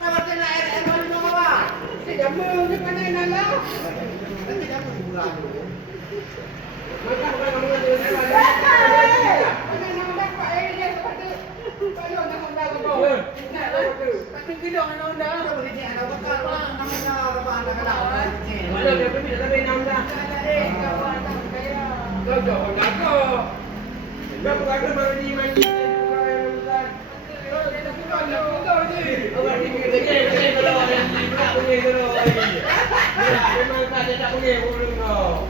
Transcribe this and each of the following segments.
Kalau kena air mana bawa? Tidak mau dengan air nala. Tidak mau bulan dulu. Maka kamu ada ada. Mana nak dapat air dia sepatu. Kalau nak honda kau. Nak tu. Tapi kita nak honda. Kita boleh ni ada bakal namanya orang nak ada. Mana dia pergi tak ada honda. Eh, kau ada kaya. Kau honda kau. Kau bukan baru di mandi. Awak ni kita ke kalau orang ni tak boleh kalau ni. Memang tak boleh urus kau.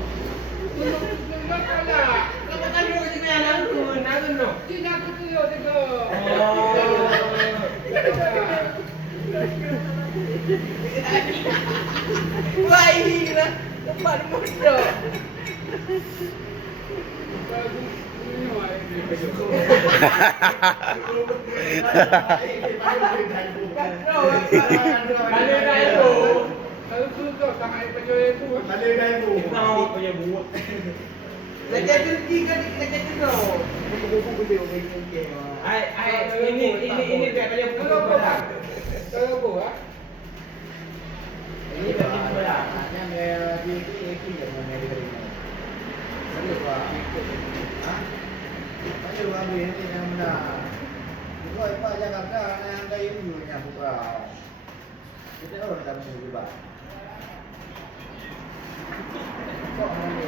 Masalah. Kau kan dulu di mana tu? Nak tu. Tidak tu yo tu. Wah ini lah. Tempat mudah. Ini dia punya bola. Kalau bola. Ini dia bola. Yang di yang Ada orang ni yang benar. Kau apa jangan dah yang dah ibu yang buka. Kita orang dah mesti buka. Kau mana?